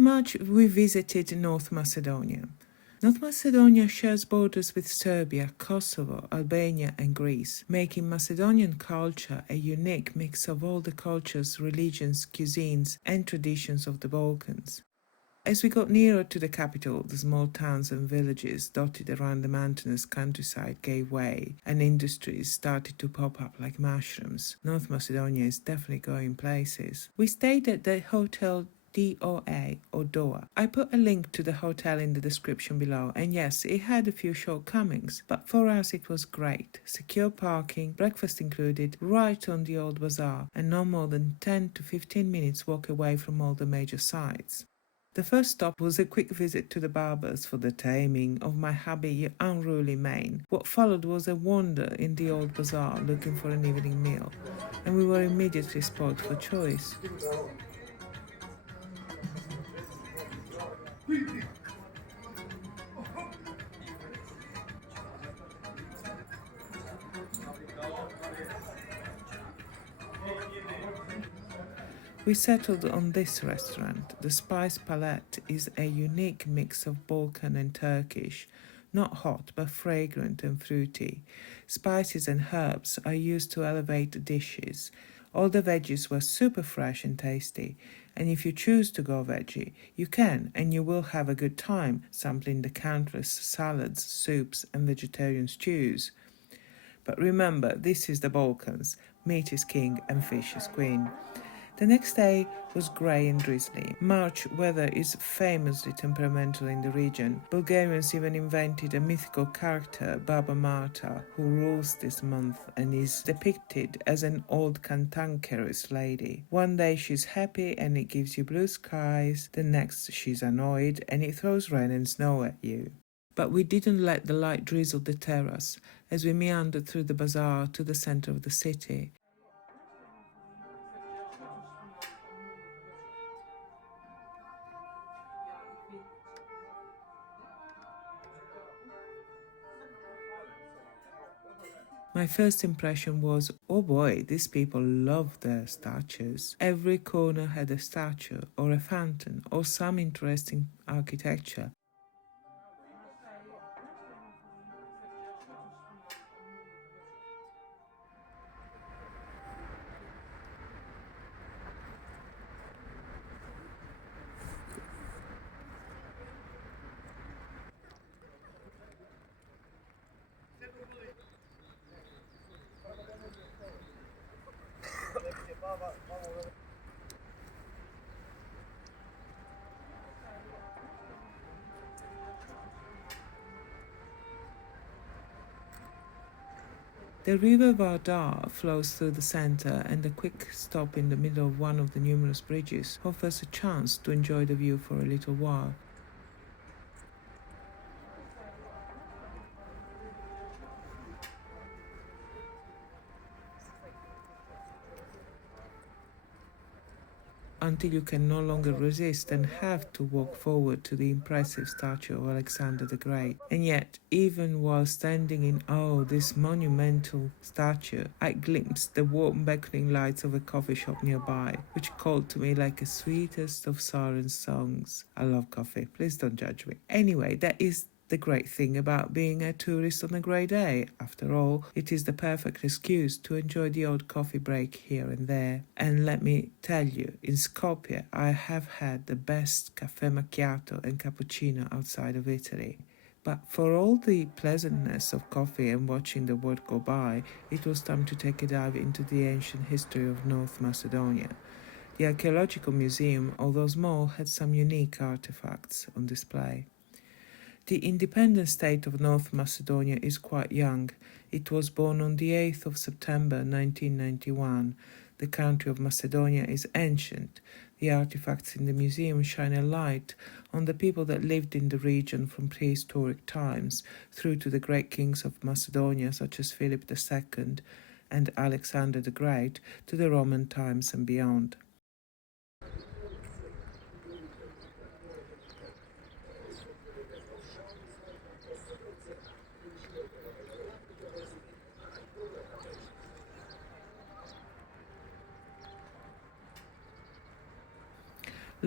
In March, we visited North Macedonia. North Macedonia shares borders with Serbia, Kosovo, Albania and Greece, making Macedonian culture a unique mix of all the cultures, religions, cuisines and traditions of the Balkans. As we got nearer to the capital, the small towns and villages dotted around the mountainous countryside gave way, and industries started to pop up like mushrooms. North Macedonia is definitely going places. We stayed at the Hotel DOA or DOA. I put a link to the hotel in the description below, and yes, it had a few shortcomings, but for us it was great. Secure parking, breakfast included, right on the old bazaar, and no more than 10 to 15 minutes walk away from all the major sites. The first stop was a quick visit to the barbers for the taming of my hubby unruly mane. What followed was a wander in the old bazaar looking for an evening meal, and we were immediately spoiled for choice. We settled on this restaurant. The spice palette is a unique mix of Balkan and Turkish, not hot but fragrant and fruity. Spices and herbs are used to elevate dishes. All the veggies were super fresh and tasty, and if you choose to go veggie, you can, and you will have a good time sampling the countless salads, soups and vegetarian stews. But remember, this is the Balkans. Meat is king and fish is queen. The next day was grey and drizzly. March weather is famously temperamental in the region. Bulgarians even invented a mythical character, Baba Marta, who rules this month and is depicted as an old cantankerous lady. One day she's happy and it gives you blue skies, the next she's annoyed and it throws rain and snow at you. But we didn't let the light drizzle deter us as we meandered through the bazaar to the centre of the city. My first impression was, oh boy, these people love their statues. Every corner had a statue or a fountain or some interesting architecture. The river Vardar flows through the centre, and a quick stop in the middle of one of the numerous bridges offers a chance to enjoy the view for a little while. Until you can no longer resist and have to walk forward to the impressive statue of Alexander the Great. And yet, even while standing in awe of this monumental statue, I glimpsed the warm beckoning lights of a coffee shop nearby, which called to me like the sweetest of siren songs. I love coffee, please don't judge me. Anyway, that is the great thing about being a tourist on a grey day. After all, it is the perfect excuse to enjoy the odd coffee break here and there. And let me tell you, in Skopje, I have had the best caffè macchiato and cappuccino outside of Italy. But for all the pleasantness of coffee and watching the world go by, it was time to take a dive into the ancient history of North Macedonia. The Archaeological Museum, although small, had some unique artifacts on display. The independent state of North Macedonia is quite young. It was born on the 8th of September 1991. The country of Macedonia is ancient. The artifacts in the museum shine a light on the people that lived in the region from prehistoric times through to the great kings of Macedonia such as Philip II and Alexander the Great, to the Roman times and beyond.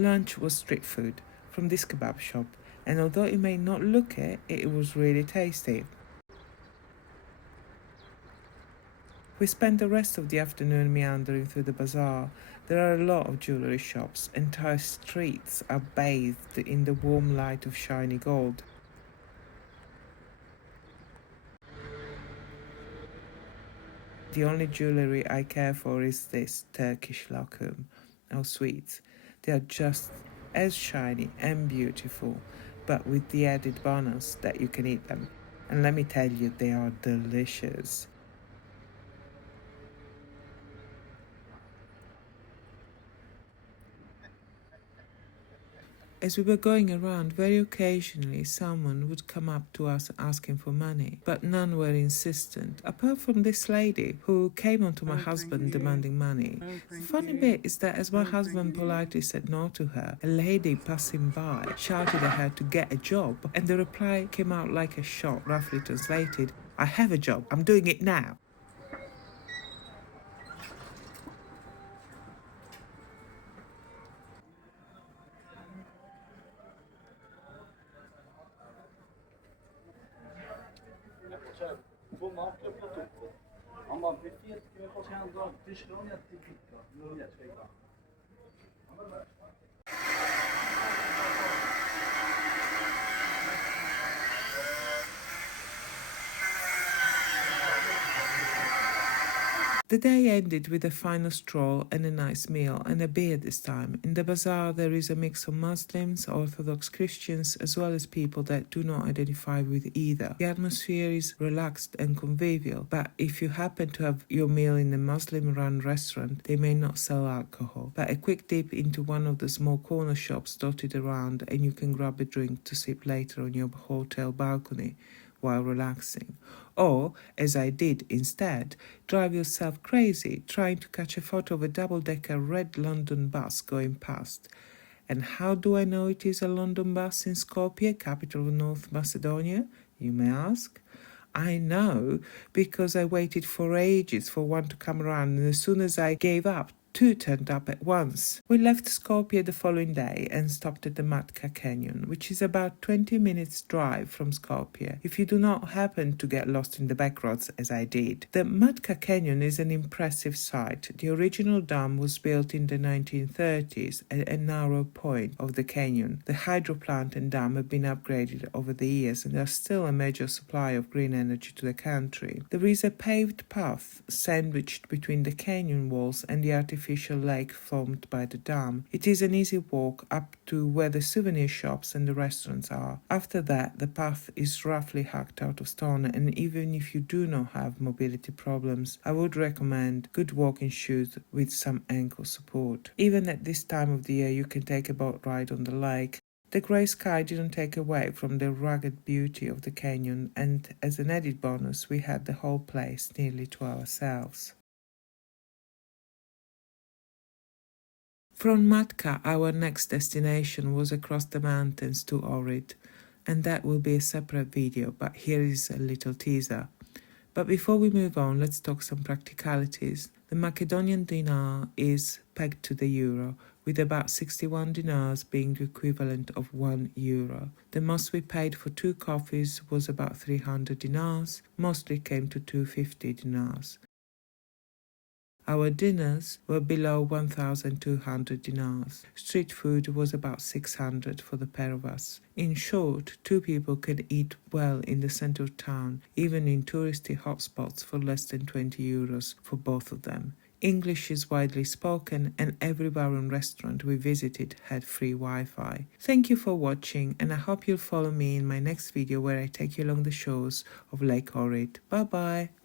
Lunch was street food from this kebab shop, and although it may not look it, it was really tasty. We spent the rest of the afternoon meandering through the bazaar. There are a lot of jewellery shops. Entire streets are bathed in the warm light of shiny gold. The only jewellery I care for is this Turkish lokum, or sweets. They are just as shiny and beautiful, but with the added bonus that you can eat them. And let me tell you, they are delicious. As we were going around, very occasionally someone would come up to us asking for money, but none were insistent, apart from this lady who came on to my husband demanding money. The funny bit is that as my husband politely said no to her, a lady passing by shouted at her to get a job, and the reply came out like a shot, roughly translated, "I have a job, I'm doing it now." Bu malkapı tuttu. Ama bir fiyat kimi facendo discount di picco, non è spiega. The day ended with a final stroll and a nice meal, and a beer this time. In the bazaar there is a mix of Muslims, Orthodox Christians, as well as people that do not identify with either. The atmosphere is relaxed and convivial, but if you happen to have your meal in a Muslim-run restaurant, they may not sell alcohol. But a quick dip into one of the small corner shops dotted around and you can grab a drink to sip later on your hotel balcony while relaxing. Or, as I did instead, drive yourself crazy trying to catch a photo of a double-decker red London bus going past. And how do I know it is a London bus in Skopje, capital of North Macedonia, you may ask? I know because I waited for ages for one to come around, and as soon as I gave up, two turned up at once. We left Skopje the following day and stopped at the Matka Canyon, which is about 20 minutes drive from Skopje, if you do not happen to get lost in the backroads as I did. The Matka Canyon is an impressive sight. The original dam was built in the 1930s at a narrow point of the canyon. The hydro plant and dam have been upgraded over the years and are still a major supply of green energy to the country. There is a paved path sandwiched between the canyon walls and the artificial lake formed by the dam. It is an easy walk up to where the souvenir shops and the restaurants are. After that, the path is roughly hacked out of stone, and even if you do not have mobility problems, I would recommend good walking shoes with some ankle support. Even at this time of the year, you can take a boat ride on the lake. The grey sky didn't take away from the rugged beauty of the canyon, and as an added bonus, we had the whole place nearly to ourselves. From Matka, our next destination was across the mountains to Ohrid, and that will be a separate video, but here is a little teaser. But before we move on, let's talk some practicalities. The Macedonian dinar is pegged to the euro, with about 61 dinars being the equivalent of €1. The most we paid for 2 coffees was about 300 dinars, mostly came to 250 dinars. Our dinners were below 1,200 dinars. Street food was about 600 for the pair of us. In short, 2 people can eat well in the center of town, even in touristy hotspots, for less than €20 for both of them. English is widely spoken, and every bar and restaurant we visited had free Wi-Fi. Thank you for watching, and I hope you'll follow me in my next video where I take you along the shores of Lake Ohrid. Bye bye!